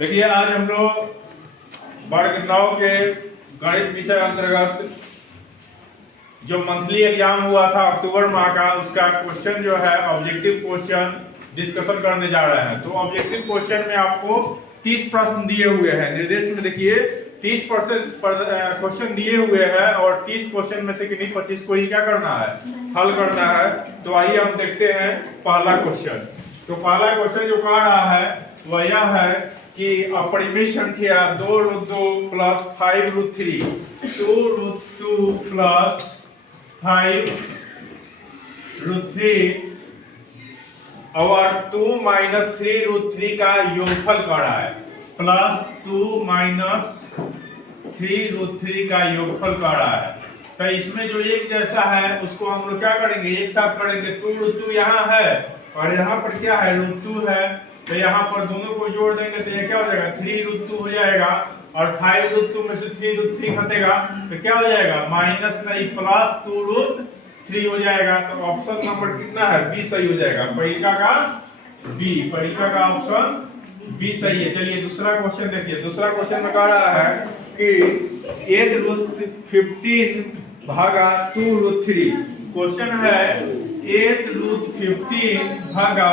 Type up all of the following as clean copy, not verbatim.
देखिए आज हम लोग वर्ग 9 के गणित विषय अंतर्गत जो मंथली एग्जाम हुआ था अक्टूबर माह का, उसका क्वेश्चन जो है ऑब्जेक्टिव क्वेश्चन डिस्कशन करने जा रहे हैं। तो ऑब्जेक्टिव क्वेश्चन में आपको 30 प्रश्न दिए हुए हैं। निर्देश में देखिए 30% क्वेश्चन दिए हुए हैं और 30 क्वेश्चन में से किन्हीं 25 को ही क्या करना है, हल करना है। तो आइए हम देखते हैं पहला क्वेश्चन। तो पहला क्वेश्चन जो कह रहा है वह यह है कि अपरिमेय संख्या 2√2 प्लस 5√3 2√2 प्लस 5√3 और 2 माइनस 3√3 का योगफल कर रहा है, प्लस 2 माइनस 3√3 का योगफल कर रहा है। तो इसमें जो एक जैसा है उसको हम लोग क्या करेंगे, एक साथ करेंगे। 2√2 यहाँ है और यहाँ पर क्या है, √2 है। तो यहाँ पर दोनों को जोड़ देंगे तो ये क्या हो जाएगा, 3√2 हो जाएगा और 5√2 में से 3√3 घटेगा तो क्या हो जाएगा, माइनस नहीं प्लस 2√3 हो जाएगा। तो ऑप्शन नंबर कितना है, बी सही हो जाएगा। परीक्षा का बी, परीक्षा का ऑप्शन बी सही है। चलिए दूसरा क्वेश्चन देखिए। दूसरा क्वेश्चन में कह रहा है कि 8√15 भागा 2√3। क्वेश्चन है 8√15 भागा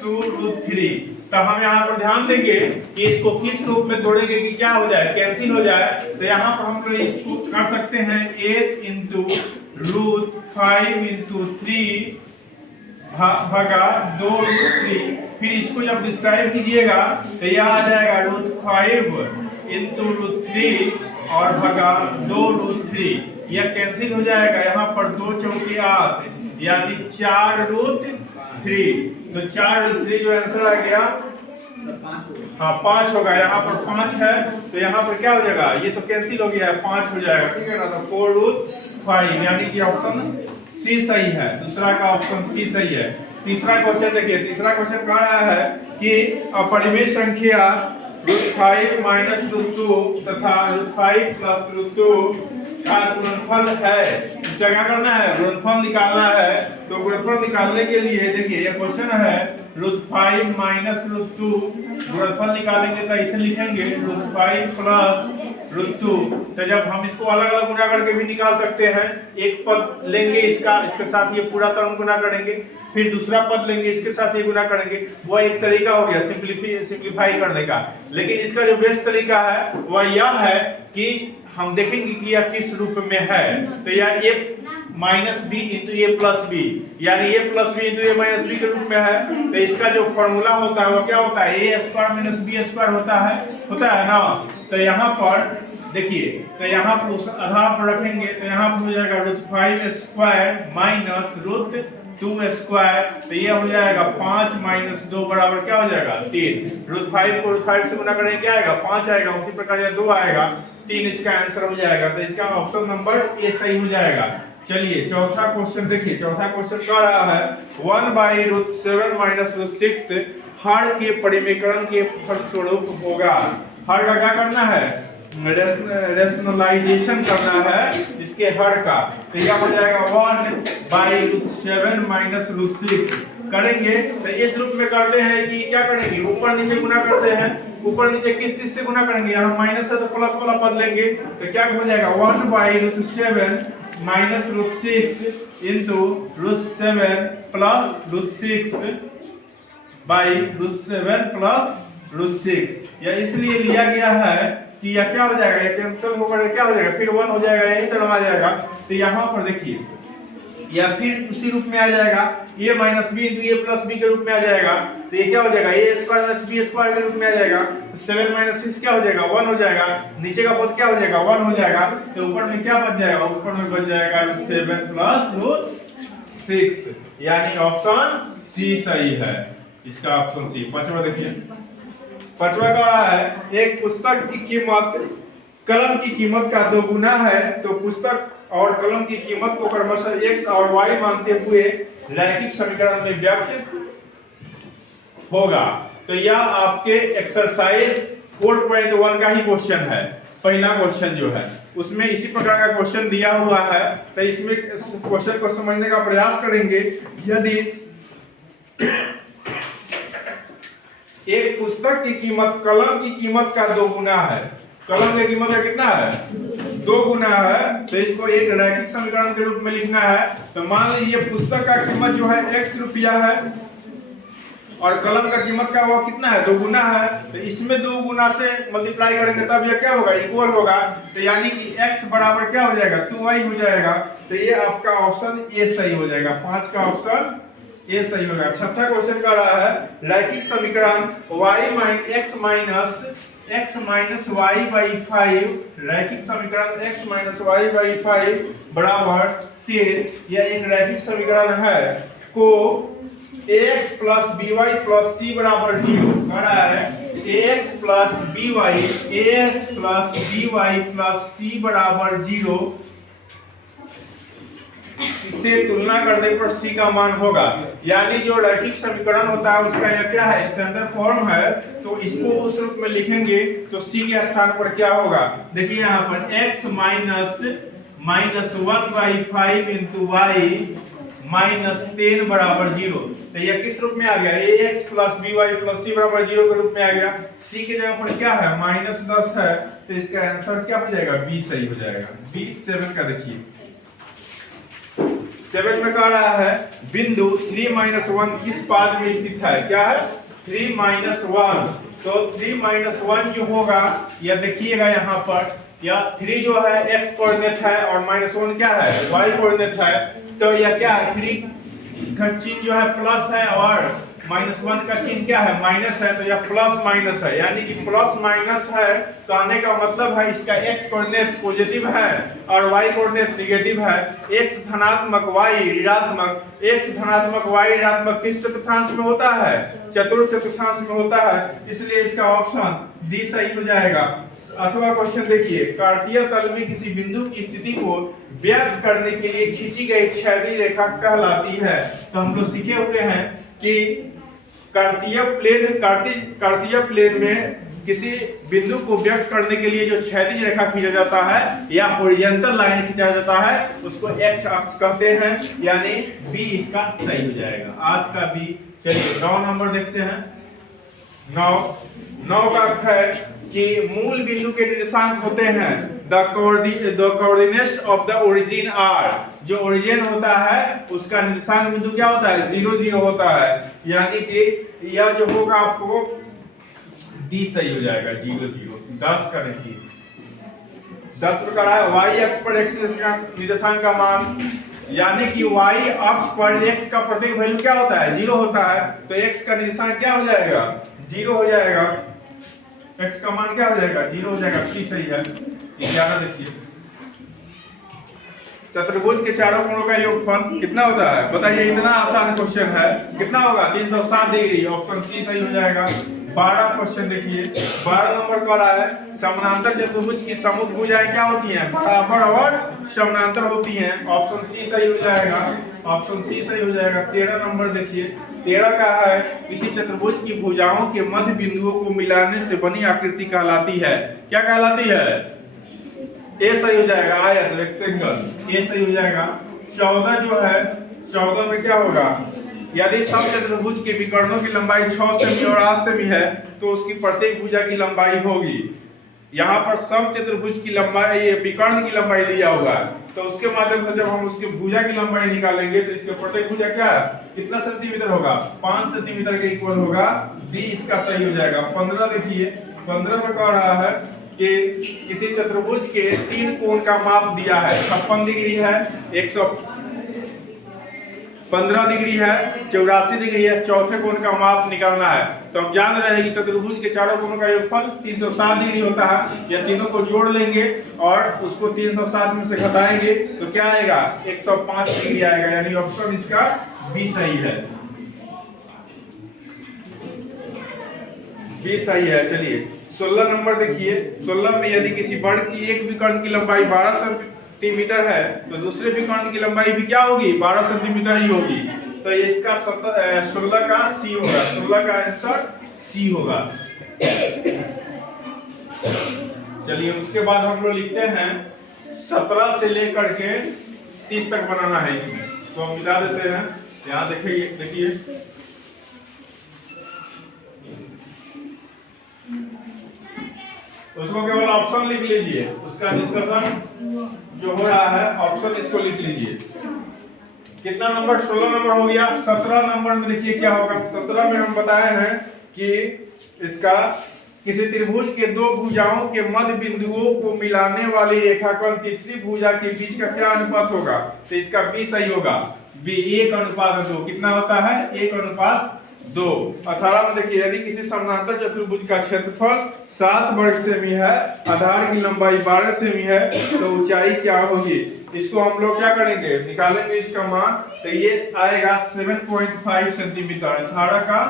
2√3। तो हम यहाँ पर ध्यान देंगे कि इसको किस रूप में तोड़ेंगे कि क्या हो जाए, कैंसिल हो जाए। तो यहाँ पर हम लोग इसको कर सकते हैं 8 इंटू √5 इंटू 3 भागा 2√3। फिर इसको जब डिस्क्राइब कीजिएगा तो यह आ जाएगा √5 इंटू √3 और भागा 2√3। यह कैंसिल हो जाएगा। यहाँ पर 2 चौके 8 यानी 4√3। तो 4√3 जो आंसर आ गया, हाँ 5 होगा। यहाँ पर 5 है तो यहाँ पर क्या हो जाएगा, ये तो कैंसिल हो गया है, 5 हो जाएगा, ठीक है ना। तो 4√5 यानी कि ऑप्शन सी सही है। दूसरा का ऑप्शन सी सही है। तीसरा क्वेश्चन देखिए। तीसरा क्वेश्चन कह रहा है कि अपरिमेय संख्या √5 माइनस √2 तथा √5 प्लस √2 का गुणनफल है। इसका क्या करना है, गुणनफल निकालना है। तो गुणनफल निकालने के लिए देखिए ये क्वेश्चन है √5 माइनस √2 गुणनफल निकालेंगे तो इसे लिखेंगे √5 प्लस √2। तो जब हम इसको अलग अलग गुना करके भी निकाल सकते हैं, एक पद लेंगे इसका, इसके साथ ये पूरा टर्म गुना करेंगे, फिर दूसरा पद लेंगे इसके साथ ये गुना करेंगे। वह एक तरीका हो गया सिंप्लीफाई करने का। लेकिन इसका जो बेस्ट तरीका है वह यह है कि हम देखेंगे कि यह किस रूप में है। तो यह a minus b into a plus b, यानी a plus b into a minus b के रूप में है। तो इसका जो फॉर्मूला होता है वो क्या होता है, a square minus b square होता है ना। तो यहाँ पर देखिए, तो यहाँ पर उस आधार पर रखेंगे तो यहाँ पर हो जाएगा √5 स्क्वायर माइनस √2 स्क्वायर। तो ये हो जाएगा 5 माइनस 2 बराबर क्या हो जाएगा, 3। √5 को √5 से गुना करेंगे क्या आएगा, 5 आएगा। उसी प्रकार यह 2 आएगा, 3 इसका आंसर हो जाएगा। तो इसका ऑप्शन नंबर ए सही हो जाएगा। चलिए चौथा क्वेश्चन देखिए। चौथा क्वेश्चन कह रहा है 1/√7 माइनस √6 हर के परिमेयकरण के फलस्वरूप होगा। हर का क्या करना है, रेशनलाइजेशन करना है इसके हर का। तो यह हो जाएगा 1/√7 माइनस √6 करेंगे। तो इस रूप में करते हैं कि क्या करेंगे, ऊपर नीचे गुना करते हैं। ऊपर नीचे किस चीज से गुना करेंगे, यहाँ माइनस है तो प्लस वाला पद लेंगे। तो क्या हो जाएगा 1/√7 minus √6 into √7 plus √6 by √7 plus √6। यह इसलिए लिया गया है कि यह क्या हो जाएगा, ये कैंसिल होकर क्या हो जाएगा, फिर 1 हो जाएगा, यही तरह आ जाएगा। तो यहाँ पर देखिए या फिर उसी रूप में आ जाएगा, a minus b into a plus b के रूप में आ जाएगा। तो ये क्या हो जाएगा, a square minus b square के रूप में आ जाएगा। 7 माइनस 6 क्या हो जाएगा, 1 हो जाएगा। नीचे का पद क्या हो जाएगा, 1 हो जाएगा। तो ऊपर में क्या बच जाएगा, ऊपर में बच जाएगा 7 प्लस √6, यानी ऑप्शन सी सही है। इसका ऑप्शन सी। पांचवा देखिए। पांचवा कह रहा है एक पुस्तक की कीमत कलम की कीमत का 2 गुना है तो पुस्तक और कलम की कीमत को क्रमशः x और y मानते हुए रैखिक समीकरण में व्यक्त होगा। तो यह आपके एक्सरसाइज 4.1 का ही क्वेश्चन है। पहला क्वेश्चन जो है उसमें इसी प्रकार का क्वेश्चन दिया हुआ है। तो इसमें क्वेश्चन को समझने का प्रयास करेंगे। यदि एक पुस्तक की कीमत कलम की कीमत का 2 गुना है। कलम की कीमत का कितना है? 2 गुना है। तो इसको एक रैखिक समीकरण के रूप में लिखना है। तो मान लीजिए पुस्तक का कीमत जो है x रुपया है और कलम का कीमत का वो कितना है? 2 गुना है। तो इसमें 2 गुना से मल्टीप्लाई करेंगे तब ये क्या होगा? इक्वल होगा। तो यानी कि x बराबर क्या हो जाएगा? 2y हो जाएगा। तो ये आपका ऑप्शन ए सही हो जाएगा। 5 का ऑप्शन ए सही हो जाएगा। छठा क्वेश्चन कर रहा है रैखिक समीकरण x माइनस वाई बाई 5, रैखिक समीकरण x माइनस वाई बाई 5 बराबर 13। यह एक रैखिक समीकरण है को ax plus by plus c बराबर 0 कह रहा है। ax plus by plus c बराबर 0 इसे तुलना करने पर c का मान होगा। यानी जो रैखिक समीकरण होता है उसका यह क्या है? स्टैंडर्ड फॉर्म है। तो इसको उस रूप में लिखेंगे तो c के स्थान पर क्या होगा? देखिए यहाँ पर x minus 1/5 into y minus 10 बराबर 0। तो यह किस रूप में आ गया? ax plus by plus c बराबर 0 के रूप में आ गया। c की जगह पर क्या है? -10 है। तो इसका आंसर क्या हो जाएगा? b सही हो जाएगा। b 7 का देखिए 7 में कह रहा है बिंदु 3 - 1 किस पाद में स्थित है? क्या है? 3 - 1। तो 3 - 1 जो होगा यह देखिएगा यहाँ पर या 3 जो है x कोऑर्डिनेट है और -1 क्या है? y कोऑर्डिनेट है। तो यह क्या है? 3 का चिन्ह जो है प्लस है और -1 का चिन्ह क्या है? माइनस है। तो यह प्लस माइनस है। यानी कि प्लस माइनस है तो आने का मतलब है इसका x कोऑर्डिनेट पॉजिटिव है और y कोऑर्डिनेट नेगेटिव है। x धनात्मक y ऋणात्मक, x धनात्मक y ऋणात्मक किस चतुर्थांश में होता है? चतुर्थ चतुर्थांश में होता है। इसलिए इसका ऑप्शन डी सही हो जाएगा। अथवा क्वेश्चन देखिए कार्तीय तल में किसी बिंदु की स्थिति को व्यक्त करने के लिए खींची गई क्षैतिज रेखा कहलाती है। तो हम लोग सीखे हुए हैं कि कार्तीय प्लेन में किसी बिंदु को व्यक्त करने के लिए जो क्षैतिज रेखा खींचा जाता है या हॉरिजॉन्टल लाइन खींचा जाता है उसको एक्स अक्ष कहते हैं। यानी बी इसका सही हो जाएगा। आज का बी। चलिए 9 नंबर देखते हैं। 9 का अर्थ है कि मूल बिंदु के निर्देशांक होते हैं the coordinates of the origin are. जो ओरिजिन होता है उसका निर्देशांक बिंदु क्या होता है? 0 0 होता है। यानी कि यह जो होगा आपको डी सही हो जाएगा। 0 0 10 का देखिए 10 प्रकार है y अक्ष पर x निर्देशांक का मान। यानी कि y अक्ष पर x का प्रत्येक वैल्यू क्या होता है? 0 होता है। तो x का निर्देशांक क्या हो जाएगा? 0 हो जाएगा। x का मान क्या हो जाएगा? 0 हो जाएगा। सी सही है। 11 देखिए चतुर्भुज के चारों कोणों का योगफल कितना होता है? बताइए। इतना आसान क्वेश्चन है। कितना होगा? 360 डिग्री। ऑप्शन सी सही हो जाएगा। 12 क्वेश्चन देखिए 12 नंबर का रहा है समानांतर चतुर्भुज की समभुज भुजाएं क्या होती हैं? बराबर और समानांतर होती हैं। ऑप्शन सी सही हो जाएगा। ऑप्शन सी सही हो जाएगा। 13 नंबर देखिए 13 का है किसी चतुर्भुज की भुजाओं के मध्य बिंदुओं को मिलाने से बनी आकृति कहलाती है। क्या कहलाती है? ए सही हो जाएगा। आयत रेक्टेंगल ए सही हो जाएगा। 14 जो है 14 में क्या होगा? यदि सम चतुर्भुज के विकर्णों की लंबाई 6 सेमी और 8 सेमी है तो उसकी प्रत्येक भुजा की लंबाई होगी। यहाँ पर सम चतुर्भुज की लंबाई ये विकर्ण की लंबाई दिया होगा तो उसके माध्यम से जब हम उसके भुजा की लंबाई निकालेंगे तो इसके प्रत्येक भुजा क्या कितना सेंटीमीटर होगा? 5 सेंटीमीटर के इक्वल होगा। डी इसका सही हो जाएगा। 15 देखिए 15 में कह रहा है कि किसी चतुर्भुज के 3 कोण का माप दिया है। 56 डिग्री है, 115 डिग्री है, 84 डिग्री है। चौथे कोण का माप निकालना है। तो हम जान रहे हैं कि चतुर्भुज के चारों कोणों का योगफल 360 डिग्री होता है। या तीनों को जोड़ लेंगे और उसको 360 में से घटाएंगे तो क्या आएगा? 105 डिग्री आएगा। यानी ऑप्शन इसका बी सही है। बी सही है। चलिए 16 नंबर देखिए 16 में यदि किसी वर्ग की एक विकर्ण की लंबाई 12 सेंटीमीटर है तो दूसरे विकर्ण की लंबाई भी क्या होगी? 12 सेंटीमीटर ही होगी। तो इसका 16 का सी होगा। 16 का आंसर सी होगा। चलिए उसके बाद हम लोग लिखते हैं 17 से लेकर के 30 तक बनाना है इसमें। तो हम मिला देते हैं। यहाँ देखिए उसको केवल ऑप्शन लिख लीजिए, उसका डिस्कशन जो हो रहा है ऑप्शन इसको लिख लीजिए। कितना नंबर? 16 नंबर हो गया। 17 नंबर में देखिए क्या होगा। 17 में हम बताए हैं कि इसका किसी त्रिभुज के दो भुजाओं के मध्य बिंदुओं को मिलाने वाली रेखाखंड तीसरी भुजा के बीच का क्या अनुपात होगा? तो इसका बी सही होगा। बी 1:2 कितना होता है? 1:2। 18 में देखिए यदि किसी समानांतर चतुर्भुज का क्षेत्रफल 7 वर्ग सेमी है, आधार की लंबाई 12 सेमी है, तो ऊंचाई क्या होगी? इसको हम लोग क्या करेंगे? निकालेंगे इसका मान। तो ये आएगा 7.5 सेंटीमीटर। 18 का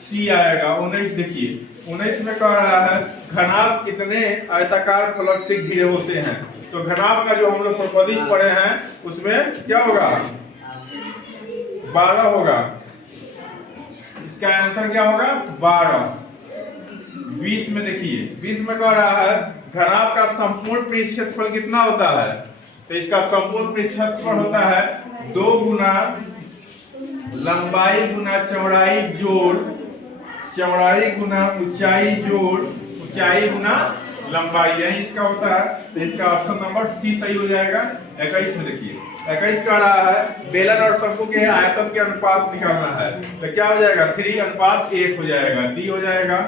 सी आएगा। 19 देखिए 19 में कह रहा है घनाभ कितने आयताकार फलक से घिरे होते हैं। तो घनाभ का जो हम लोग प्रपदिश पढ़े हैं उसमें क्या होगा? 12 होगा। इसका आंसर क्या होगा? 12। 20 में देखिए 20 में कह रहा है घनाभ का संपूर्ण पृष्ठ क्षेत्रफल कितना होता है? तो इसका संपूर्ण पृष्ठ क्षेत्रफल होता है 2 गुना लंबाई गुना चौड़ाई जोड़ चौड़ाई गुना ऊंचाई जोड़ ऊंचाई गुना लंबाई, यही इसका होता है। तो इसका ऑप्शन नंबर सी सही हो जाएगा। 21 में देखिए 21 कह रहा है बेलन और शंकु के आयतन के अनुपात निकालना है। तो क्या हो जाएगा? 3:1 हो जाएगा। डी हो जाएगा।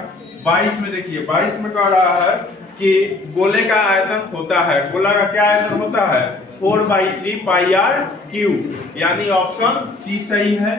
22 में देखिए 22 में कह रहा है कि गोले का आयतन होता है, गोला का क्या आयतन होता है? 4/3 πr³, यानी ऑप्शन सी सही है।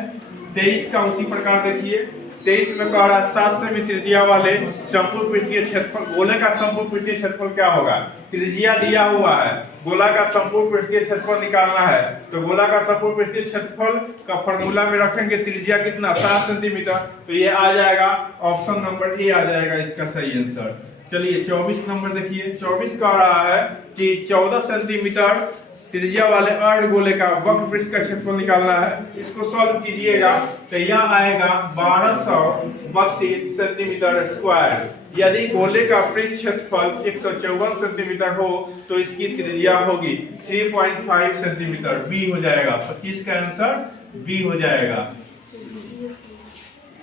23 का उसी प्रकार देखिए 23 में कह रहा है 7 सेमी त्रिज्या वाले संपूर्ण पृष्ठीय क्षेत्रफल, गोले का संपूर्ण पृष्ठीय क्षेत्रफल क्या होगा? त्रिज्या दिया हुआ है, गोला का संपूर्ण पृष्ठीय क्षेत्रफल निकालना है। तो गोला का संपूर्ण पृष्ठीय क्षेत्रफल का फॉर्मूला में रखेंगे त्रिज्या कितना? 7 सेंटीमीटर। तो ये आ जाएगा ऑप्शन नंबर ए आ जाएगा इसका सही आंसर। चलिए 24 नंबर देखिए 24 कह रहा है कि 14 सेंटीमीटर त्रिज्या वाले अर्धगोले का वक्र पृष्ठ का क्षेत्रफल निकालना है। इसको सॉल्व कीजिएगा तो यह आएगा 1232 सेंटीमीटर स्क्वायर। यदि गोले का पृष्ठ क्षेत्रफल 154 सेंटीमीटर हो तो इसकी त्रिज्या होगी 3.5 सेंटीमीटर। बी हो जाएगा। 25 का आंसर बी हो जाएगा।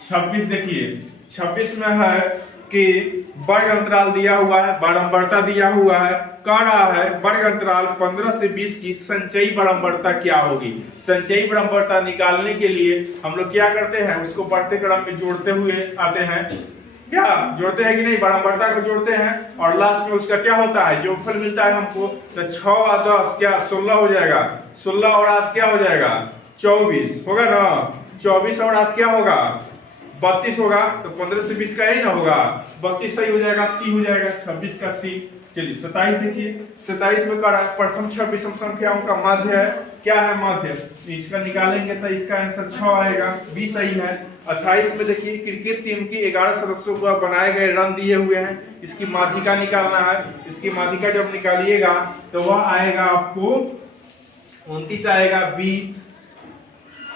26 देखिए 26 में है कि वर्ग अंतराल दिया हुआ है, बारंबारता दिया हुआ है। कह रहा है वर्ग अंतराल 15 से 20 की संचयी बारंबारता क्या होगी? संचयी बारंबारता निकालने के लिए हम लोग क्या करते हैं? उसको बढ़ते क्रम में जोड़ते हुए आते हैं। क्या जोड़ते हैं कि नहीं? बारंबारता को जोड़ते हैं और लास्ट में उसका क्या होता है? योगफल मिलता है हमको। तो 6 और 10 क्या 16 हो जाएगा। 16 और 8 क्या हो जाएगा? 24 होगा ना। 24 और 8 क्या होगा? 32 होगा। तो 15 से 20 का यही ना होगा। 32 सही हो जाएगा। सी हो जाएगा। 26 का सी। चलिए 27 देखिए 27 में कह रहा है प्रथम 26 संख्याओं का माध्य है। क्या है माध्य? इसका निकालेंगे तो इसका आंसर 6 आएगा। बी सही है। 28 में देखिए क्रिकेट टीम की 11 सदस्यों को बनाए गए रन दिए हुए हैं, इसकी माध्यिका निकालना है। इसकी माध्यिका जब निकालिएगा तो वह आएगा आपको 29 आएगा। बी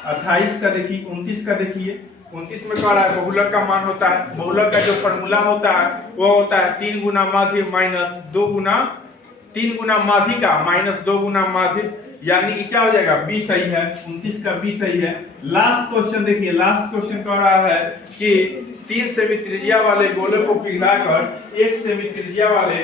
28 का देखिए 29 का देखिए 29 में कह रहा है बहुलक का मान होता है, बहुलक का जो फॉर्मूला होता है वो होता है 3 गुना माध्य माइनस 2 गुना 3 गुना माध्यिका माइनस 2 गुना माध्य, यानी कि क्या हो जाएगा? बी सही है। 29 का बी सही है। लास्ट क्वेश्चन देखिए लास्ट क्वेश्चन कह रहा है कि 3 सेमी त्रिज्या वाले गोले को पिघलाकर 1 सेमी त्रिज्या वाले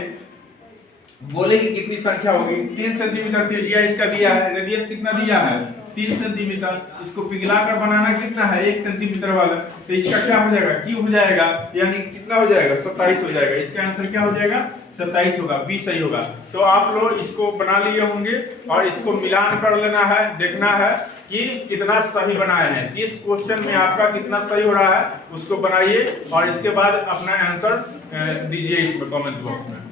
गोले की कितनी संख्या होगी? 3 सेंटीमीटर त्रिज्या इसका दिया है, रेडियस कितना दिया है? 3 सेंटीमीटर। इसको पिघलाकर बनाना कितना है? 1 सेंटीमीटर वाला। तो इसका क्या हो जाएगा? क्यूब हो जाएगा, यानी कितना हो जाएगा? 27 हो जाएगा। इसका आंसर क्या हो जाएगा? 27 होगा। बी सही होगा। तो आप लोग इसको बना लिए होंगे और इसको मिलान कर लेना है, देखना है कि कितना सही बनाए हैं। इस क्वेश्चन में आपका कितना सही हो रहा है उसको बनाइए और इसके बाद अपना आंसर दीजिए इसमें कमेंट बॉक्स में।